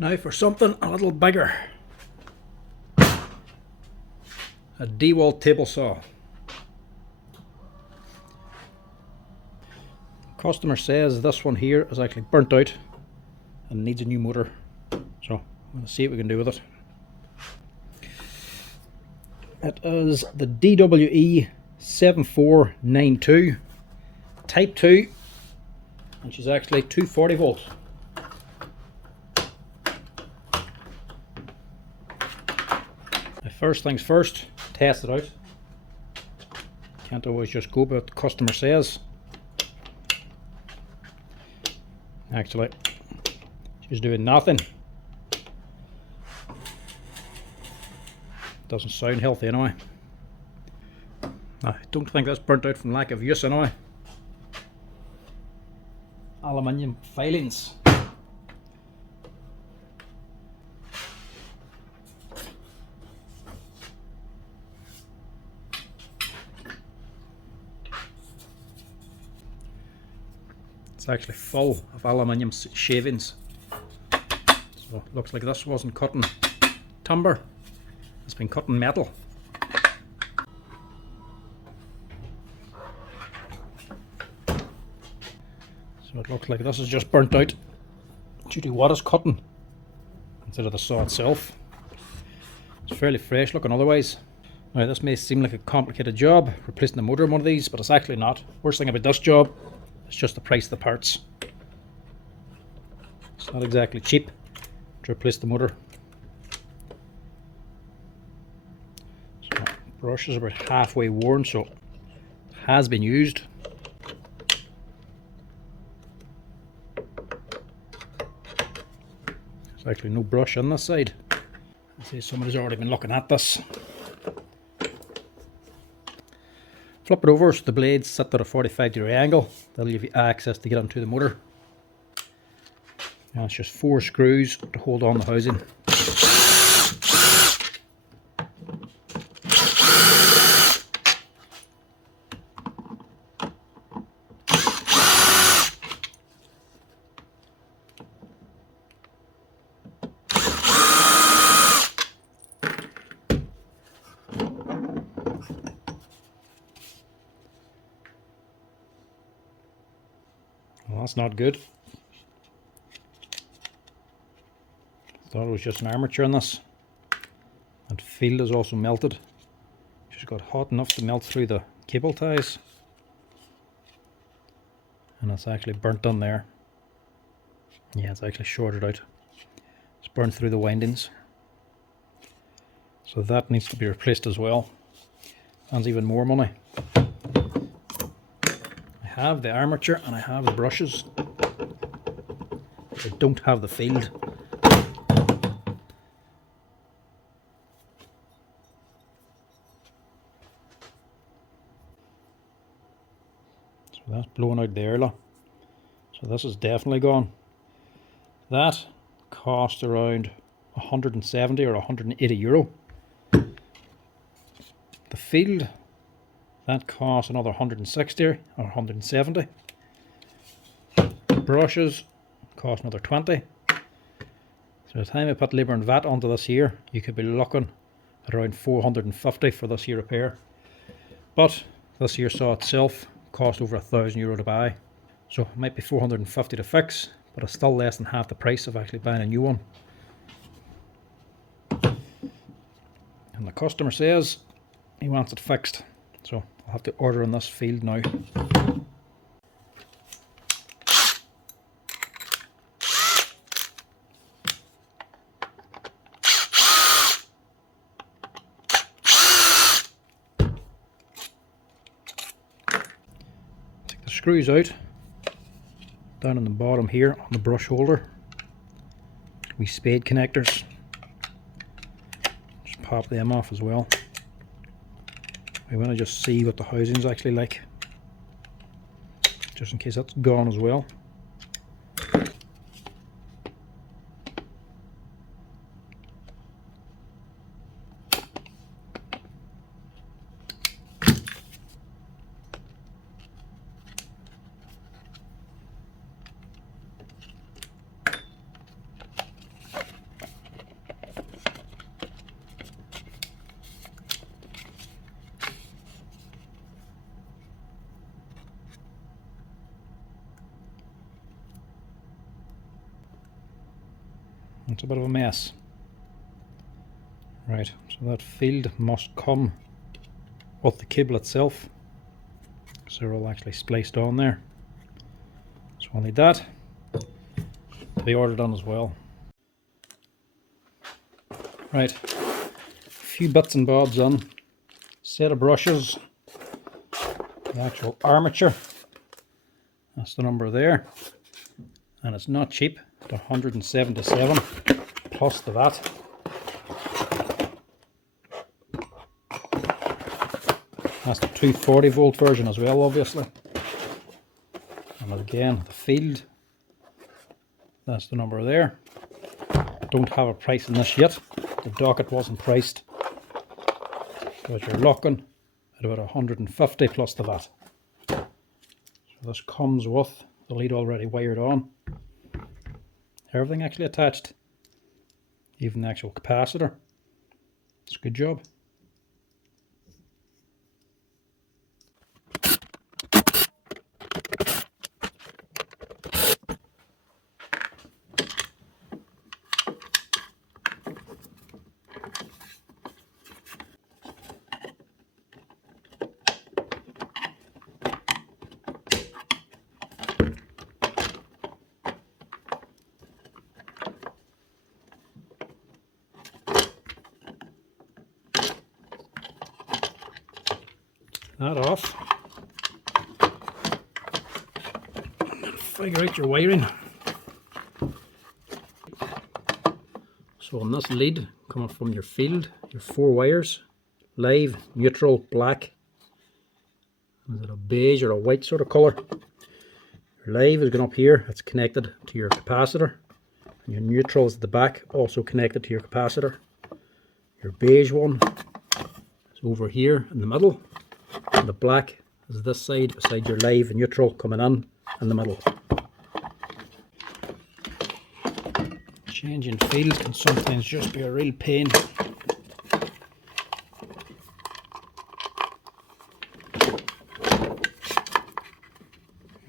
Now for something a little bigger. A Dewalt table saw. Customer says this one here is actually burnt out and needs a new motor. So I'm going to see what we can do with it. It is the DWE7492 Type 2, and she's actually 240 volts. Now first things first, test it out. Can't always just go by what the customer says. Actually, she's doing nothing. Doesn't sound healthy anyway. I don't think that's burnt out from lack of use anyway. Aluminium filings. It's actually full of aluminium shavings. So it looks like this wasn't cutting timber. It's been cutting metal. So it looks like this is just burnt out due to what is cutting instead of the saw itself. It's fairly fresh looking otherwise. Now this may seem like a complicated job, replacing the motor in one of these, but it's actually not. Worst thing about this job is just the price of the parts. It's not exactly cheap to replace the motor. Brush is about halfway worn, so it has been used. There's actually no brush on this side. I see somebody's already been looking at this. Flip it over so the blades sit at a 45-degree angle. That'll give you access to get onto the motor. Now it's just 4 screws to hold on the housing. Well, that's not good. Thought it was just an armature on this. And field is also melted. Just got hot enough to melt through the cable ties. And it's actually burnt on there. Yeah, it's actually shorted out. It's burned through the windings. So that needs to be replaced as well. And even more money. I have the armature and I have the brushes. I don't have the field. So that's blowing out the airlock. So this is definitely gone. That cost around 170 or 180 euro. The field, that cost another 160 or 170. Brushes cost another 20. So by the time I put labour and VAT onto this here, you could be looking at around 450 for this here repair. But this here saw itself cost over €1,000 to buy. So it might be 450 to fix, but it's still less than half the price of actually buying a new one. And the customer says he wants it fixed, so I'll have to order in this field now. Take the screws out, down on the bottom here on the brush holder, wee spade connectors. Just pop them off as well. We want to just see what the housing's actually like, just in case that's gone as well. It's a bit of a mess. Right, so that field must come with the cable itself. So we're all actually spliced on there. So we'll need that to be ordered on as well. Right, a few bits and bobs on. Set of brushes. The actual armature. That's the number there. And it's not cheap. It's 177 plus the VAT. That's the 240 volt version as well, obviously. And again, the field, that's the number there. Don't have a price in this yet. The docket wasn't priced. But you're looking at about 150 plus the VAT. So this comes with the lead already wired on. Everything actually attached. Even the actual capacitor. It's a good job. That off. And then figure out your wiring. So on this lead coming from your field, your 4 wires, live, neutral, black. Is it a beige or a white sort of colour? Your live is going up here, it's connected to your capacitor. And your neutral is at the back, also connected to your capacitor. Your beige one is over here in the middle. And the black is this side, beside your live and neutral coming in the middle. Changing fields can sometimes just be a real pain.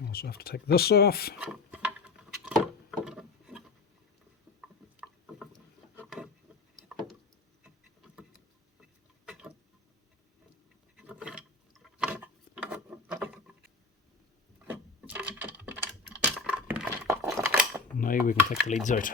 You also have to take this off. Now we can take the leads out.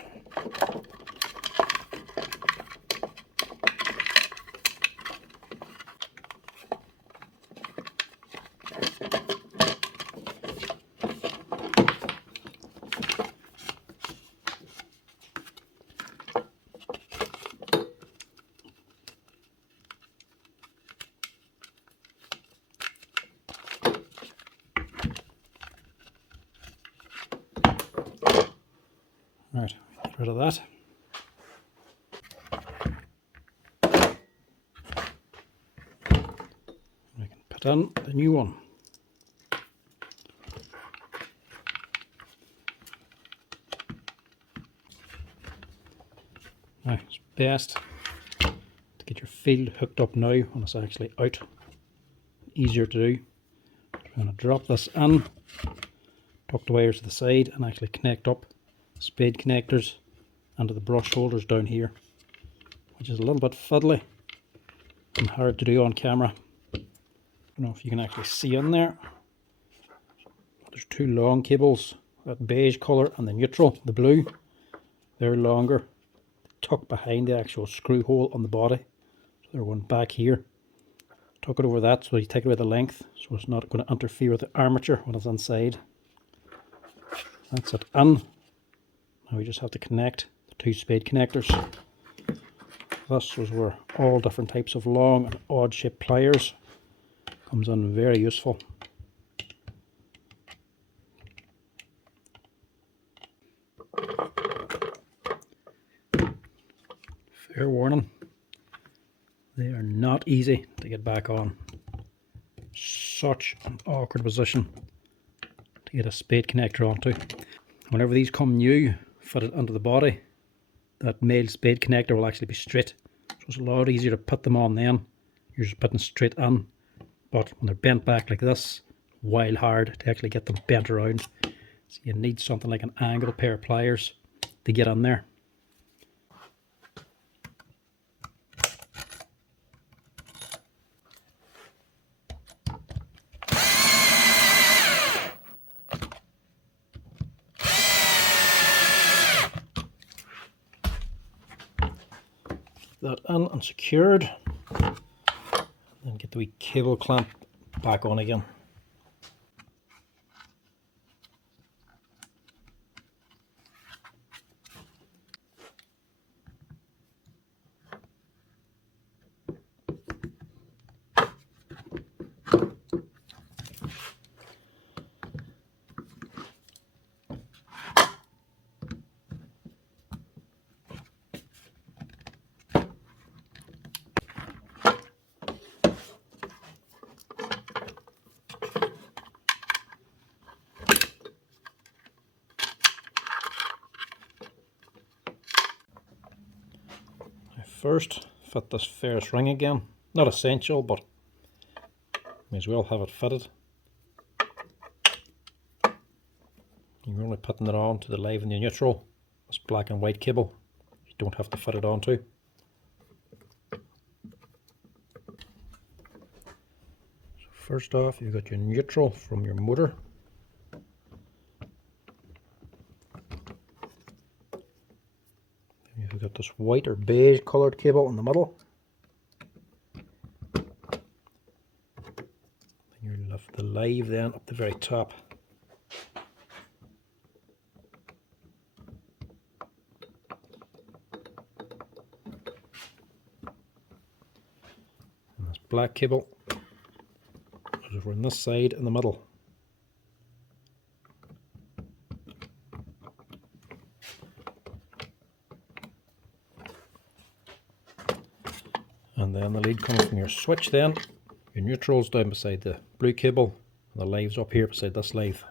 Right, get rid of that. We can put in the new one. Now, it's best to get your field hooked up now when it's actually out. Easier to do. I'm going to drop this in, tuck the wires to the side and actually connect up spade connectors into the brush holders down here, which is a little bit fiddly and hard to do on camera. I don't know if you can actually see in there. There's 2 long cables, that beige colour and the neutral, the blue. They're longer, tucked behind the actual screw hole on the body. So they're going back here. Tuck it over that so you take away the length, so it's not going to interfere with the armature when it's inside. That's it in. Now we just have to connect the 2 spade connectors. This is where all different types of long and odd shaped pliers comes in very useful. Fair warning, they are not easy to get back on. Such an awkward position to get a spade connector onto. Whenever these come new, fitted onto the body, that male spade connector will actually be straight. So it's a lot easier to put them on then. You're just putting straight in. But when they're bent back like this, wild hard to actually get them bent around. So you need something like an angled pair of pliers to get on there. that in and secured. Then get the wee cable clamp back on again. First, fit this ferrous ring again. Not essential, but may as well have it fitted. You're only putting it on to the live and the neutral. This black and white cable, you don't have to fit it onto. So first off, you've got your neutral from your motor. You've got this white or beige coloured cable in the middle. Then you lift the live then up the very top. And this black cable goes over on this side in the middle. And then the lead comes from your switch then. Your neutral's down beside the blue cable and the live's up here beside this live.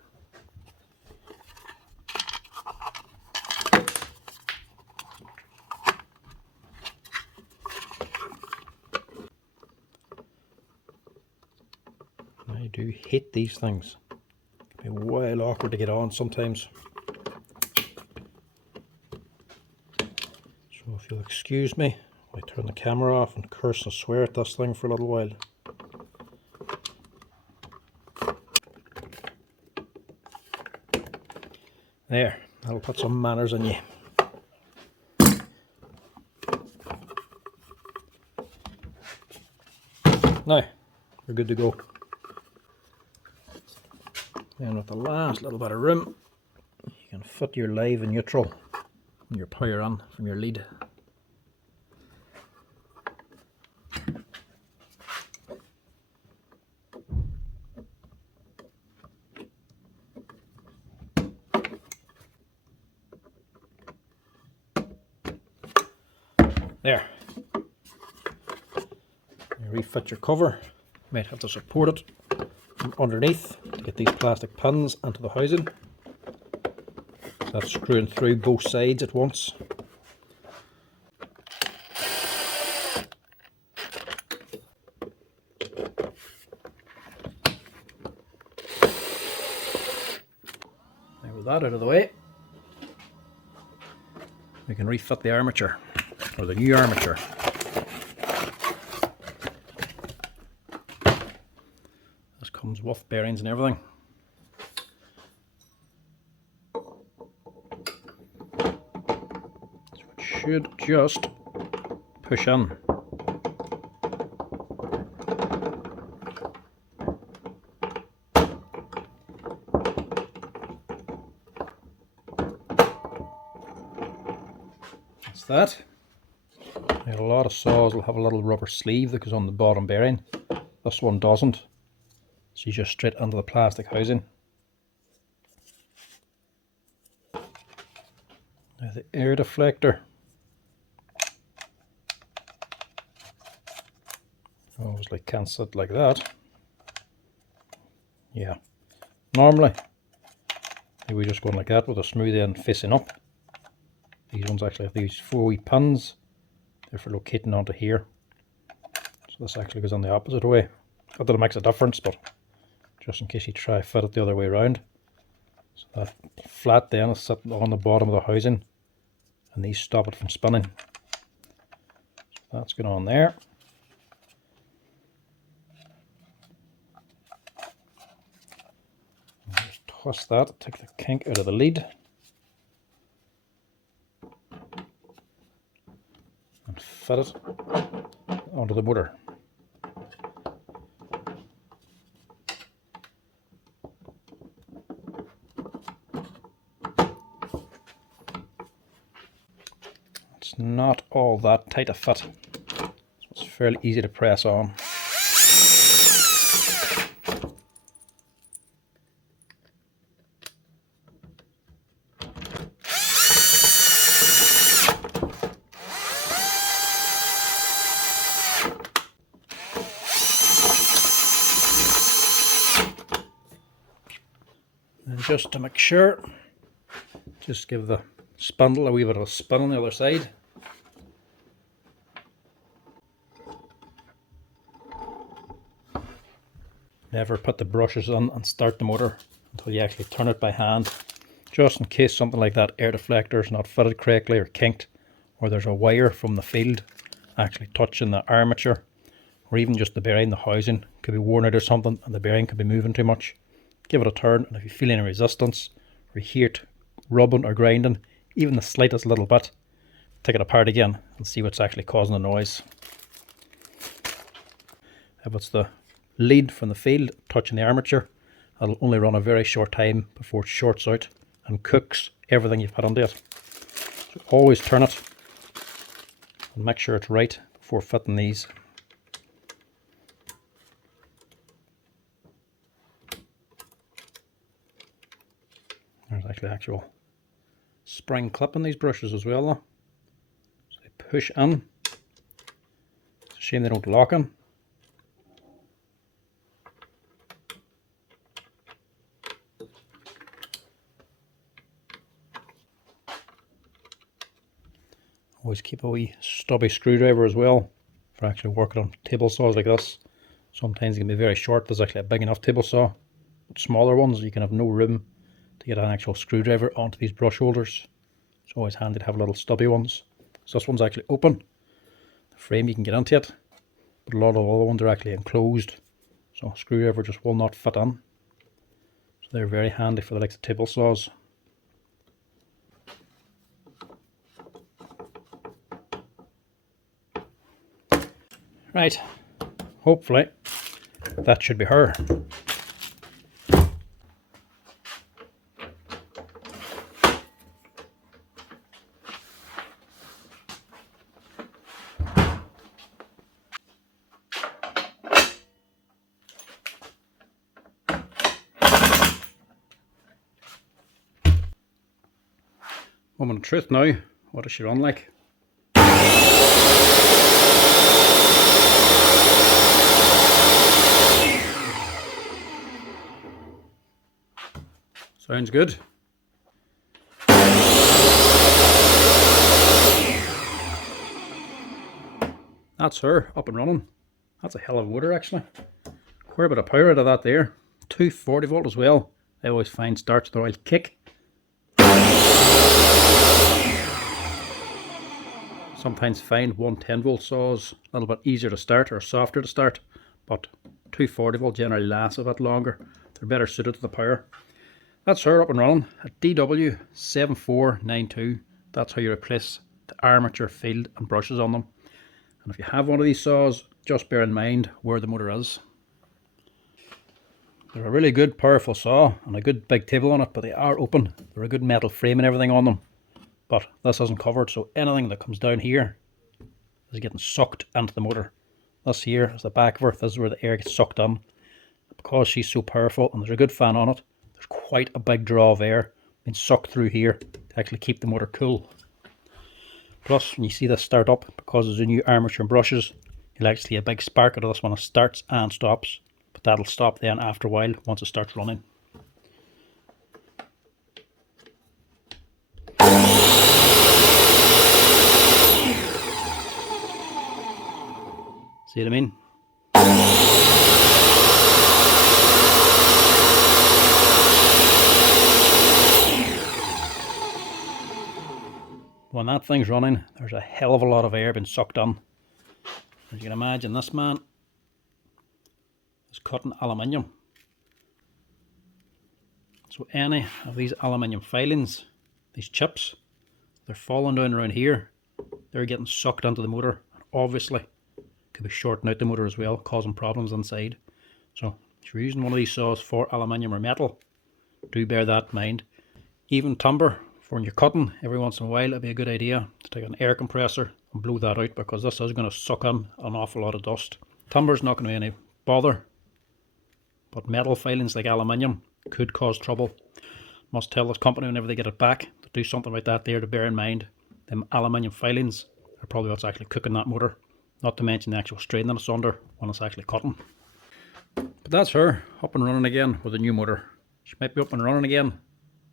I do hate these things. It can be well awkward to get on sometimes. So if you'll excuse me, I turn the camera off and curse and swear at this thing for a little while. There, that'll put some manners in you. Now, we're good to go. And with the last little bit of room, you can fit your live and neutral and your power in from your lead. There. You refit your cover. You might have to support it from underneath to get these plastic pins into the housing. So that's screwing through both sides at once. Now with that out of the way, we can refit the armature, or the new armature. This comes with bearings and everything. So it should just push in. That's that. A lot of saws will have a little rubber sleeve that goes on the bottom bearing. This one doesn't. So you just straight under the plastic housing. Now the air deflector. Obviously can't sit like that. Yeah. Normally we just go like that with a smooth end facing up. These ones actually have these 4 wee pins. They're for locating onto here. So this actually goes on the opposite way. Not that it makes a difference, but just in case you try to fit it the other way around. So that flat then is sitting on the bottom of the housing, and these stop it from spinning. So that's going on there. And just twist that, take the kink out of the lead. And and fit it onto the motor. It's not all that tight a fit, so it's fairly easy to press on. And just to make sure, just give the spindle a wee bit of a spin on the other side. Never put the brushes on and start the motor until you actually turn it by hand, just in case something like that air deflector is not fitted correctly or kinked, or there's a wire from the field actually touching the armature, or even just the bearing, the housing could be worn out or something and the bearing could be moving too much. Give it a turn, and if you feel any resistance or you hear it rubbing or grinding, even the slightest little bit, take it apart again and see what's actually causing the noise. If it's the lead from the field touching the armature, it'll only run a very short time before it shorts out and cooks everything you've put onto it. So always turn it and make sure it's right before fitting these. There's actually actual spring clip in these brushes as well though. So they push in. It's a shame they don't lock in. Always keep a wee stubby screwdriver as well for actually working on table saws like this. Sometimes they can be very short. There's actually a big enough table saw. But smaller ones, you can have no room to get an actual screwdriver onto these brush holders. It's always handy to have little stubby ones. So this one's actually open. The frame you can get into it, but a lot of the other ones are actually enclosed. So a screwdriver just will not fit in. So they're very handy for the likes of table saws. Right, hopefully that should be her. Moment of truth now, what does she run like? Sounds good. That's her, up and running. That's a hell of a motor actually. Quite a bit of power out of that there. 240 volt as well. I always find starts the oil kick. Sometimes find 110 volt saws a little bit easier to start or softer to start, but 240 volt generally lasts a bit longer. They're better suited to the power. That's her up and running, a DWE7492. That's how you replace the armature, field and brushes on them. And if you have one of these saws, just bear in mind where the motor is. They're a really good powerful saw and a good big table on it, but they are open. They're a good metal frame and everything on them. But this isn't covered, so anything that comes down here is getting sucked into the motor. This here is the back of her, this is where the air gets sucked in. Because she's so powerful and there's a good fan on it, there's quite a big draw of air being sucked through here to actually keep the motor cool. Plus, when you see this start up, because there's a new armature and brushes, you'll actually see a big spark out of this when it starts and stops. But that'll stop then after a while once it starts running. See what I mean? When that thing's running, there's a hell of a lot of air being sucked in. As you can imagine, this man is cutting aluminium. So any of these aluminium filings, these chips, they're falling down around here they're getting sucked into the motor. Obviously, could be shorting out the motor as well, causing problems inside. So if you're using one of these saws for aluminium or metal, do bear that in mind. Even timber, for when you're cutting, every once in a while it'd be a good idea to take an air compressor and blow that out, because this is going to suck in an awful lot of dust. Timber's not going to be any bother, but metal filings like aluminium could cause trouble. Must tell this company whenever they get it back to do something like that there, to bear in mind them aluminium filings are probably what's actually cooking that motor, not to mention the actual strain that it's under when it's actually cutting. But that's her up and running again with a new motor. She might be up and running again,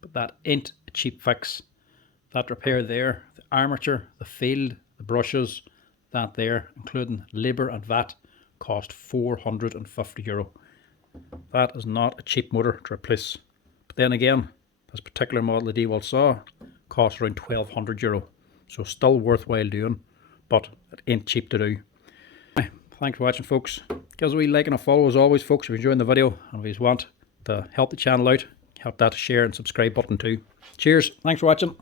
but that ain't a cheap fix. That repair there, the armature, the field, the brushes, that there, including labour and VAT, cost €450. That is not a cheap motor to replace. But then again, this particular model of Dewalt saw costs around €1,200. So still worthwhile doing, but it ain't cheap to do. Thanks for watching, folks. Give us a wee like and a follow as always, folks, if you're enjoying the video, and if you want to help the channel out, help that share and subscribe button too. Cheers, thanks for watching.